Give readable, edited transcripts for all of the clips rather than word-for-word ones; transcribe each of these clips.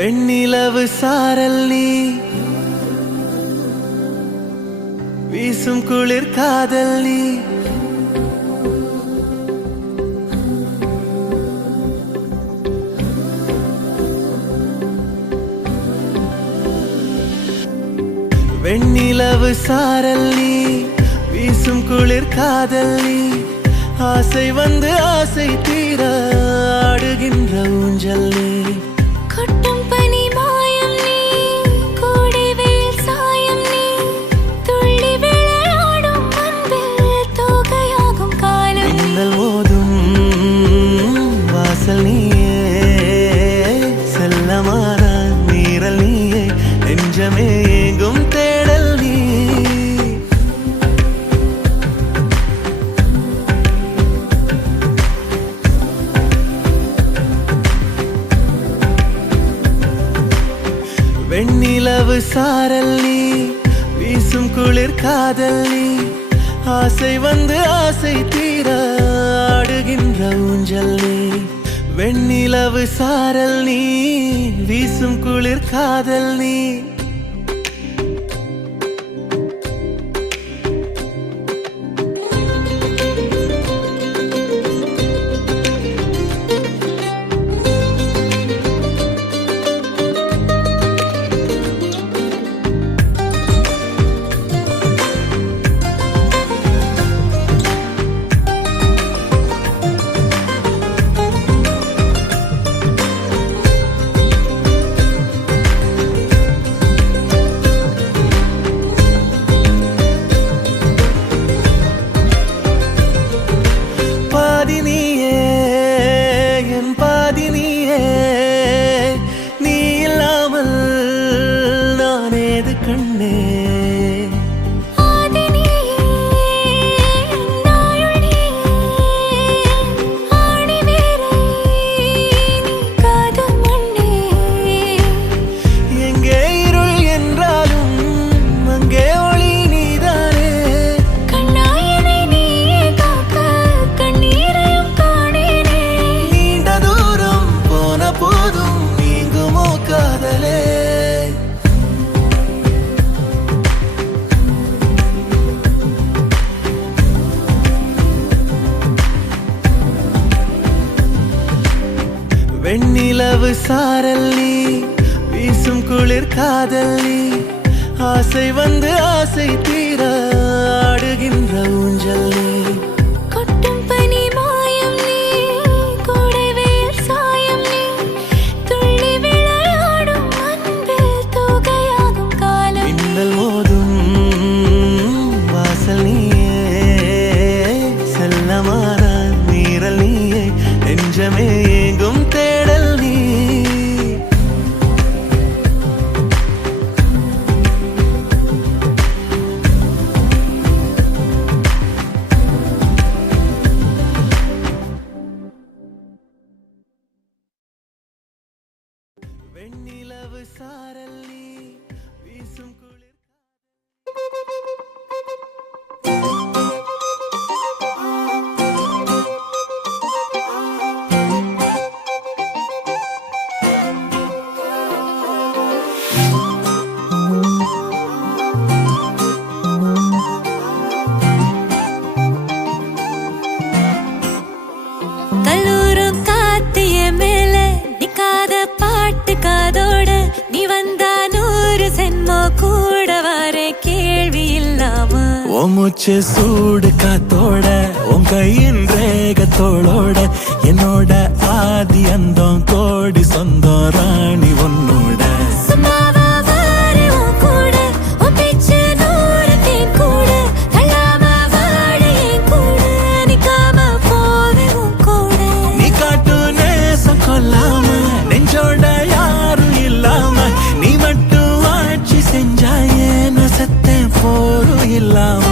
வெண்ணிலவு சாரல் நீ வீசும் குளிர் காதல் நீ வெண்ணிலவு சாரல் நீ வீசும் குளிர் காதல் நீ ஆசை வந்து ஆசை தீர ஆடுகின்ற ஊஞ்சல் நீ கொட்டும் பனி மாயம் நீ கோடை வெயில் சாயம் நீ துள்ளி விளையாடும் அன்பில் தோகையாகும் காலம் மின்னல் மோதும் வாசல் நீயே செல்லமான மீறல் நீயே நெஞ்சமே எங்கும் தேடல் நீ வெண்ணிலவு சாரல் நீ வீசும் குளிர் காதல் நீ ஆசை வந்து ஆசை தீர ஆடுகின்ற ஊஞ்சல் நீ வெண்ணிலவு சாரல் நீ வீசும் குளிர் காதல் நீ வெண்ணிலவு சாரல் நீ வீசும் குளிர் காதல் நீ ஆசை வந்து ஆசை தீர ஆடுகின்ற ஊஞ்சல் நீ கொட்டும் பனி மாயம் நீ கோடை வெயில் சாயம் நீ துள்ளி விளையாடும் அன்பில் தோகையாகும் காலம் மின்னல் மோதும் வாசல் நீயே செல்லமான மீறல் நீயே நெஞ்சமே எங்கும் தேடல் நீ வெண்ணிலவு சாரல் நீ வீசும் குளிர் கல்லூரும் காத்திய மேல நிக்காத பாட்டு காதோட நீ வந்தா 100 சென்மோ கூட வர கேள்வி இல்லாம ஓ மூச்சு சூடு காத்தோட உன் கையின் ரேகத்தோளோட என்னோட ஆதி அந்தம் கோடி சொந்தம் ராணி உன்னோட சும்மாவா வாரு உன் கூட உன் பேச்சு 100 தேன் கூட தள்ளாம வாடு என் கூட நிக்காம போவே உன் கூட நீ காட்டு நேசம் கொல்லாம நெஞ்சோட யாரும் இல்லாம நீ மட்டும் ஆட்சி செஞ்சாயே நசத்தேன் போரும் இல்லாம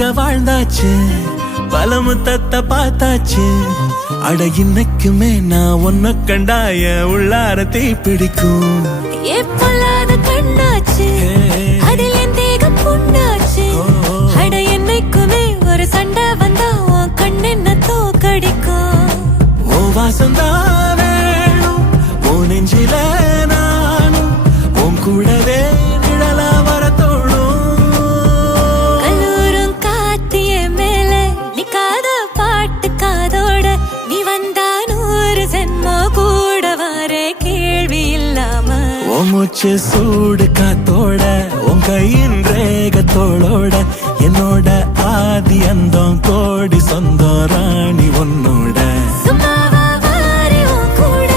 வாழ்க்கை வாழ்ந்தாச்சு பல முத்தத்தை பார்த்தாச்சு அட இன்னைக்குமே நான் ஒன்ன கண்டாய உள்ளாரத்தை பிடிக்கும் எப்பொல்லாத கண்ணாச்சு அதில் என் தேகம் புண்ணாச்சு அட என்னைக்குமே ஒரு சண்டை வந்தா உன் கண்ணென்ன தோக்கடிக்கும் ஓ வாசந்தான் வேணும் ஓ நெஞ்சில நானும் உன் கூடவே நிழலா வர தோணும் கல்லூரும் காத்திய மேல நிக்காத பாட்டு காதோட நீ வந்தா 100 ஜென்மோ கூட வர கேள்வி இல்லாம ஓ மூச்சு சூடு காத்தோட உன் கையின் ரேகத்தோளோட என்னோட ஆதி அந்தம் கோடி சொந்தம் ராணி உன்னோட சும்மாவா வாரி உன் கூட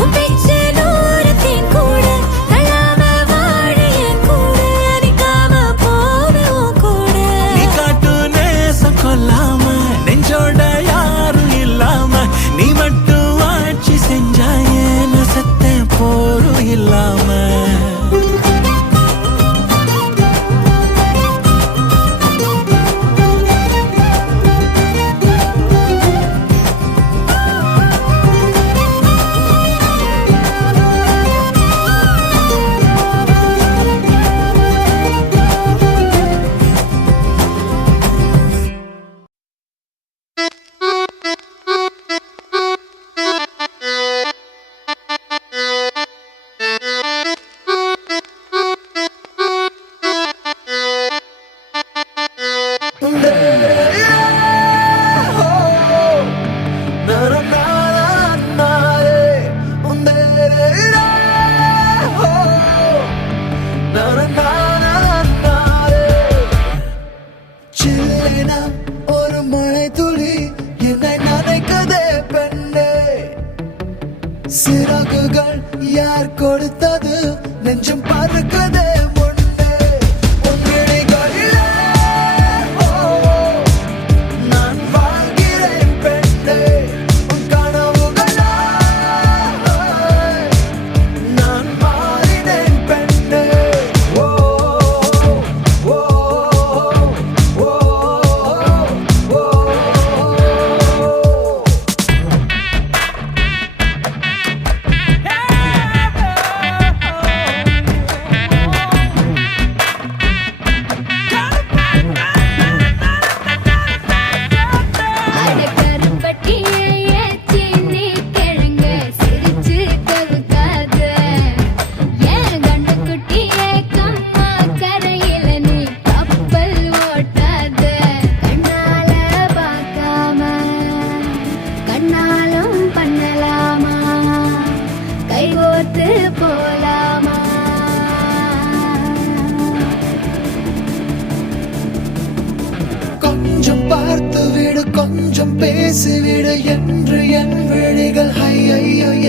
உன் பேச்சு 100 தேன் கூட தள்ளாம வாழ என் கூட நிக்காம போவே உன் கூட நீ காட்டு நேசம் கொல்லாம நெஞ்சோட யாரும் இல்லாம நீ மட்டும் ஆட்சி செஞ்சாயே நசத்த போரும் இல்லாம ஒரு மழை துளி என்னை நனைக்குதே பெண்ணே சிறகுகள் யார் கொடுத்தது நெஞ்சம் பறக்குதே முன்னே உன் விழிகளிலே நான் வாழ்கிறேன் பெண்ணே உன் கனவுகளா நான் மாறினேன் பெண்ணே ஓ ஓ ஓ ஓ கொஞ்சம் பார்த்து விடு கொஞ்சம் பேசிவிடு என்று என் விழிகள் ஐயோ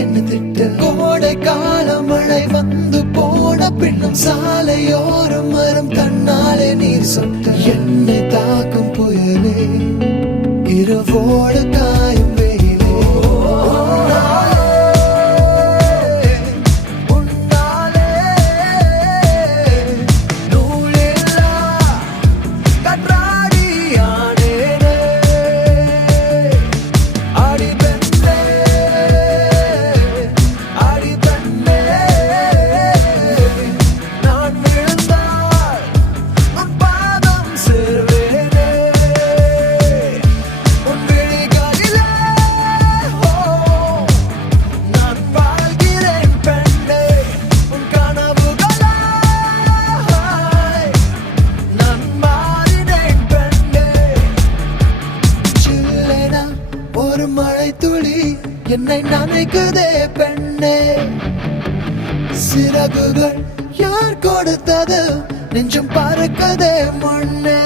என்ன திட்டு கோடை கால மழை வந்து போன பின்னும் சாலையோரம் மரம் கண்ணாலே நீர் சொட்டு என்னை தாக்கும் புயலே இரவோடு காயும் வெயிலே உன்னாலே நூலில்லா கற்றாடியானேனே அடி பெண்ணே அடி பெண்ணே நான் விழுந்தால் உன் பாதம் சேர்வேனே உன் விழிகளிலே நான் வாழ்கிறேன் பெண்ணே உன் கனவுகளாய் நான் மாறினேன் பெண்ணே சில்லென ஒரு மழை துளி என்னை நனைக்குதே பெண்ணே சிறகுகள் யார் கொடுத்தது நெஞ்சம் பறக்குதே முன்னே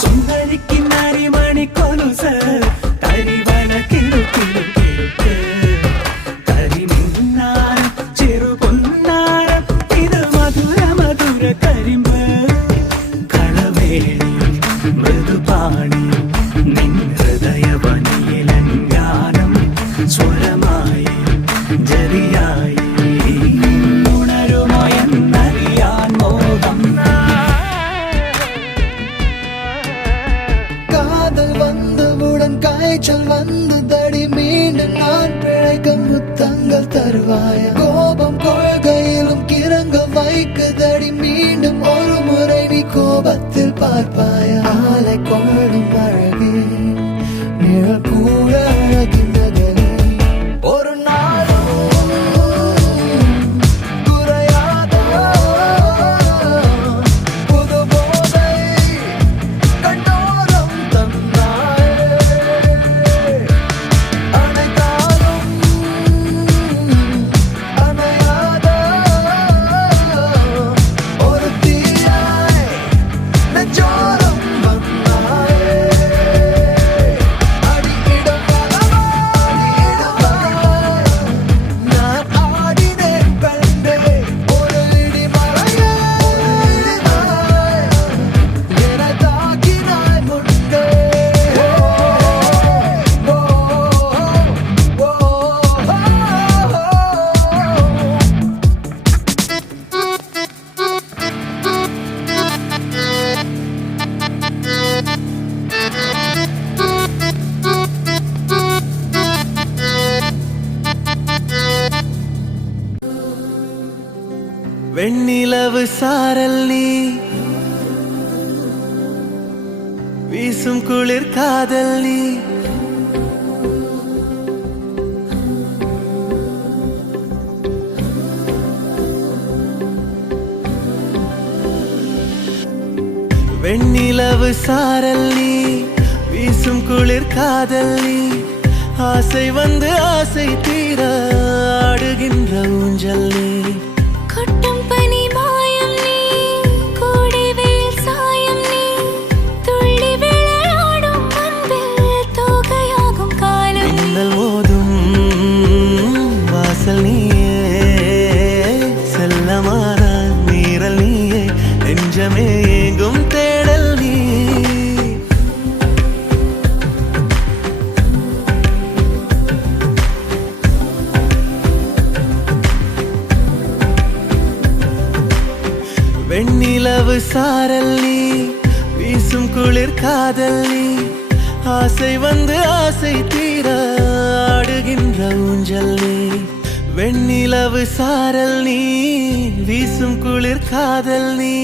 சுந்தரிக்கு நரிமணி கொலுச தரிவன கிடு கிடு கிடுக்கு கரி மின்னாரம் சிறு பொன்னாரம் இது மதுர மதுர கரிம்பு களவேணி மிருது വാണി നിൻ ഹൃദയവനിയിലങ്കാനം സ്വരമായി ജതിയായി ഉണരുമോ എന്നറിയാൻ മോഹം காதல் வந்தவுடன் காய்ச்சல் வந்ததடி மீண்டும் நான் பிழைக்க முத்தங்கள் தருவாய கோபம் கொள்கையிலும் கிறங்க வைக்குதடி மீண்டும் ஒரு முறை நீ கோபத்தில் பார்ப்பாய ஆலை கொள்ளும் அழகே நிழல் கூட அழகின் நகரே ஒரு நாளும் குறையாத புது போதை கண்டோரம் தந்தாயே அனைத்தாலும் அணையாத ஒரு தீயாய் நெஞ்சோரம் வந்தாயே அடியிடம் நான் ஆடினேன் கண்டே ஒரு இடிமலையே என தாக்கினாய் முன்னே வெண்ணிலவு சாரல் நீ வீசும் குளிர் காதல் நீ வெண்ணிலவு சாரல் நீ வீசும் குளிர் காதல் நீ ஆசை வந்து ஆசை தீர ஆடுகின்ற ஊஞ்சல் நீ கொட்டும் பனி மாயம் நீ கோடை வெயில் சாயம் நீ துள்ளி விளையாடும் அன்பில் தோகையாகும் காலம் மின்னல் மோதும் வாசல் நீயே செல்லமான மீறல் நீயே நெஞ்சமே எங்கும் தேடல் நீ வெண்ணிலவு சாரல் நீ வீசும் குளிர் காதல் நீ ஆசை வந்து ஆசை தீர ஆடுகின்ற ஊஞ்சல் நீ வெண்ணிலவு சாரல் நீ வீசும் குளிர் காதல் நீ